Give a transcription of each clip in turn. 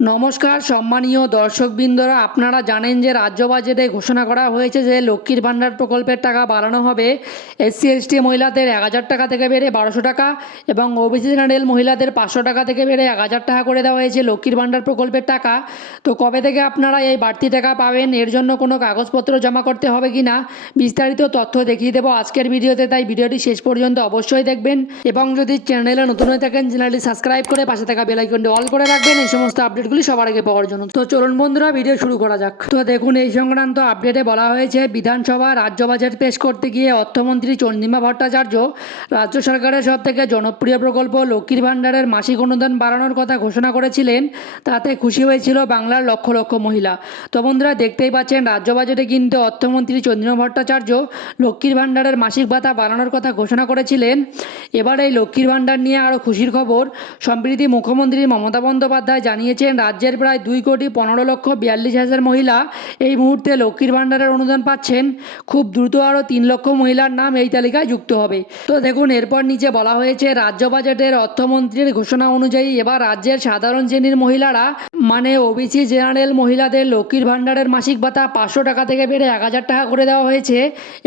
নমস্কার সম্মানীয় দর্শকবৃন্দরা, আপনারা জানেন যে রাজ্য বাজেটে ঘোষণা করা হয়েছে যে লক্ষ্মীর ভাণ্ডার প্রকল্পের টাকা বাড়ানো হবে। এসসি এসটি মহিলাদের ১,০০০ টাকা থেকে বেড়ে ১,২০০ টাকা এবং ওবিসি জেনারেল মহিলাদের ৫০০ টাকা থেকে বেড়ে ১,০০০ টাকা করে দেওয়া হয়েছে লক্ষ্মীর ভাণ্ডার প্রকল্পের টাকা। তো কবে থেকে আপনারা এই বাড়তি টাকা পাবেন, এর জন্য কোনো কাগজপত্র জমা করতে হবে কি না, বিস্তারিত তথ্য দেখিয়ে দেবো আজকের ভিডিওতে। তাই ভিডিওটি শেষ পর্যন্ত অবশ্যই দেখবেন এবং যদি চ্যানেলে নতুন হয়ে থাকেন চ্যানেলটি সাবস্ক্রাইব করে পাশে থাকা বেল আইকনটি অল করে রাখবেন এই সমস্ত আপডেটগুলি সবার আগে পাওয়ার জন্য। তো চলুন বন্ধুরা, ভিডিও শুরু করা যাক। তো দেখুন, এই সংক্রান্ত আপডেটে বলা হয়েছে বিধানসভা রাজ্য বাজেট পেশ করতে গিয়ে অর্থমন্ত্রী চন্দ্রিমা ভট্টাচার্য রাজ্য সরকারের সব থেকে জনপ্রিয় প্রকল্প লক্ষ্মীর ভাণ্ডারের মাসিক অনুদান বাড়ানোর কথা ঘোষণা করেছিলেন। তাতে খুশি হয়েছিল বাংলার লক্ষ লক্ষ মহিলা। তো বন্ধুরা, দেখতেই পাচ্ছেন রাজ্য বাজেটে কিন্তু অর্থমন্ত্রী চন্দ্রিমা ভট্টাচার্য লক্ষ্মীর ভাণ্ডারের মাসিক ভাতা বাড়ানোর কথা ঘোষণা করেছিলেন। এবার এই লক্ষ্মীর ভাণ্ডার নিয়ে আরও খুশির খবর। সম্প্রতি মুখ্যমন্ত্রী মমতা বন্দ্যোপাধ্যায় জানিয়েছেন রাজ্যের প্রায় 2,15,42,000 মহিলা এই মুহূর্তে লক্ষ্মীর ভাণ্ডারের অনুদান পাচ্ছেন। খুব দ্রুত আরও 3 লক্ষ মহিলার নাম এই তালিকায় যুক্ত হবে। তো দেখুন, এরপর নিচে বলা হয়েছে রাজ্য বাজেটের অর্থমন্ত্রীর ঘোষণা অনুযায়ী এবার রাজ্যের সাধারণ শ্রেণীর মহিলারা মানে ওবিসি জেনারেল মহিলাদের লক্ষ্মীর ভাণ্ডারের মাসিক ভাতা 500 টাকা থেকে বেড়ে 1,000 টাকা করে দেওয়া হয়েছে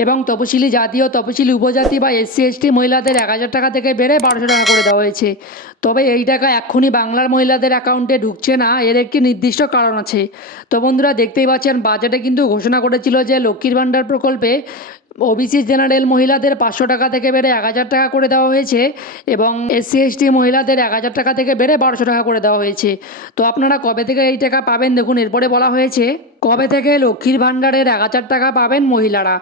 এবং তপশিলি জাতি ও তপশিলি উপজাতি বা এসসি এসটি মহিলাদের 1,000 টাকা থেকে বেড়ে 1,200 টাকা করে দেওয়া হয়েছে। তবে এই টাকা এক্ষুনি বাংলার মহিলাদের অ্যাকাউন্টে ঢুকছে না, এর একটি নির্দিষ্ট কারণ আছে। তো বন্ধুরা, দেখতেই পাচ্ছেন বাজেটে কিন্তু ঘোষণা করেছিল যে লক্ষ্মীর ভাণ্ডার প্রকল্পে ওবিসি জেনারেল মহিলাদের 500 টাকা থেকে বেড়ে 1,000 টাকা করে দেওয়া হয়েছে এবং এসসি এসটি মহিলাদের 1,000 টাকা থেকে বেড়ে 1,200 টাকা করে দেওয়া হয়েছে। তো আপনারা কবে থেকে এই টাকা পাবেন, দেখুন এরপরে বলা হয়েছে কবে থেকে লক্ষ্মীর ভাণ্ডারের 1,000 টাকা পাবেন মহিলারা।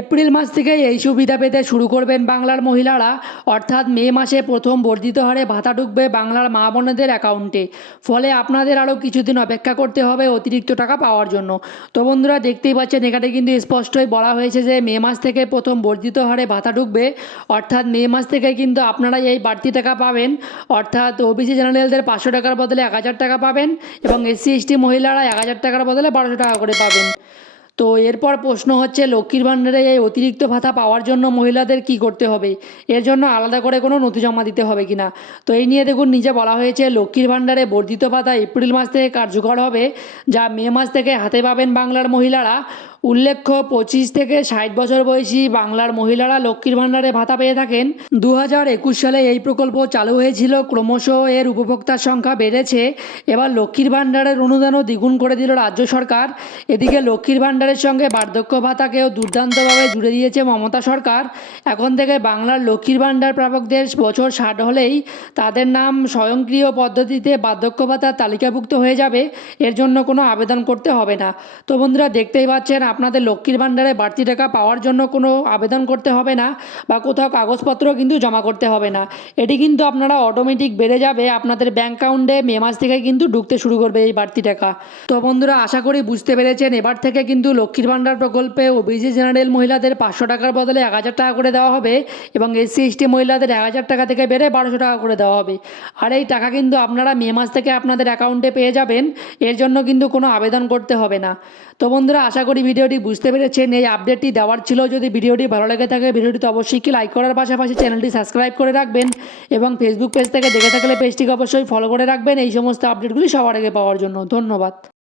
এপ্রিল মাস থেকে এই সুবিধা পেতে শুরু করবেন বাংলার মহিলারা, অর্থাৎ মে মাসে প্রথম বর্ধিত হারে ভাতা ঢুকবে বাংলার মা বোনেদের অ্যাকাউন্টে। ফলে আপনাদের আরও কিছুদিন অপেক্ষা করতে হবে অতিরিক্ত টাকা পাওয়ার জন্য। তো বন্ধুরা, দেখতেই পাচ্ছেন এখানে কিন্তু স্পষ্টই বলা হয়েছে যে মে মাস থেকে প্রথম বর্ধিত হারে ভাতা ঢুকবে, অর্থাৎ মে মাস থেকে কিন্তু আপনারা এই বাড়তি টাকা পাবেন। অর্থাৎ ওবিসি জেনারেলদের 500 টাকার বদলে 1,000 টাকা পাবেন এবং এসসি এসটি মহিলারা 1,000 টাকার বদলে 1,200 টাকা করে পাবেন। তো এরপর প্রশ্ন হচ্ছে লক্ষ্মীর ভাণ্ডারে এই অতিরিক্ত ভাতা পাওয়ার জন্য মহিলাদের কি করতে হবে, এর জন্য আলাদা করে কোনো নথি জমা দিতে হবে কিনা। তো এই নিয়ে দেখুন নিচে বলা হয়েছে লক্ষ্মীর ভাণ্ডারে বর্ধিত ভাতা এপ্রিল মাস থেকে কার্যকর হবে, যা মে মাস থেকে হাতে পাবেন বাংলার মহিলারা। উল্লেখ্য 25 থেকে 60 বছর বয়সী বাংলার মহিলারা লক্ষ্মীর ভাণ্ডারে ভাতা পেয়ে থাকেন। 2021 সালে এই প্রকল্প চালু হয়েছিল, ক্রমশ এর উপভোক্তার সংখ্যা বেড়েছে। এবার লক্ষ্মীর ভাণ্ডারের অনুদানও দ্বিগুণ করে দিল রাজ্য সরকার। এদিকে লক্ষ্মীর ভাণ্ডারের সঙ্গে বার্ধক্য ভাতাকেও দুর্দান্তভাবে জুড়ে দিয়েছে মমতা সরকার। এখন থেকে বাংলার লক্ষ্মীর ভাণ্ডার প্রাপকদের বছর 60 হলেই তাদের নাম স্বয়ংক্রিয় পদ্ধতিতে বার্ধক্য ভাতার তালিকাভুক্ত হয়ে যাবে। এর জন্য কোনো আবেদন করতে হবে না। তো বন্ধুরা, দেখতেই পাচ্ছেন আপনাদের লক্ষ্মীর ভাণ্ডারে বাড়তি টাকা পাওয়ার জন্য কোনো আবেদন করতে হবে না বা কোথাও কাগজপত্র কিন্তু জমা করতে হবে না। এটি কিন্তু আপনারা অটোমেটিক বেড়ে যাবে আপনাদের ব্যাঙ্ক অ্যাকাউন্টে, মে মাস থেকে কিন্তু ঢুকতে শুরু করবে এই বাড়তি টাকা। তো বন্ধুরা, আশা করি বুঝতে পেরেছেন এবার থেকে কিন্তু লক্ষ্মীর ভাণ্ডার প্রকল্পে ওবিসি জেনারেল মহিলাদের 500 টাকার বদলে 1,000 টাকা করে দেওয়া হবে এবং এসসি এসটি মহিলাদের 1,000 টাকা থেকে বেড়ে 1,200 টাকা করে দেওয়া হবে। আর এই টাকা কিন্তু আপনারা মে মাস থেকে আপনাদের অ্যাকাউন্টে পেয়ে যাবেন, এর জন্য কিন্তু কোনো আবেদন করতে হবে না। তো বন্ধুরা, আশা করি ভিডিওটি বুঝতে পেরেছেন। এই আপডেটটি দেওয়ার ছিল। যদি ভিডিওটি ভালো লেগে থাকে ভিডিওটিতে অবশ্যই কি লাইক করার পাশাপাশি চ্যানেলটি সাবস্ক্রাইব করে রাখবেন এবং ফেসবুক পেজ থেকে দেখে থাকলে পেজটিকে অবশ্যই ফলো করে রাখবেন এই সমস্ত আপডেটগুলি সবার আগে পাওয়ার জন্য। ধন্যবাদ।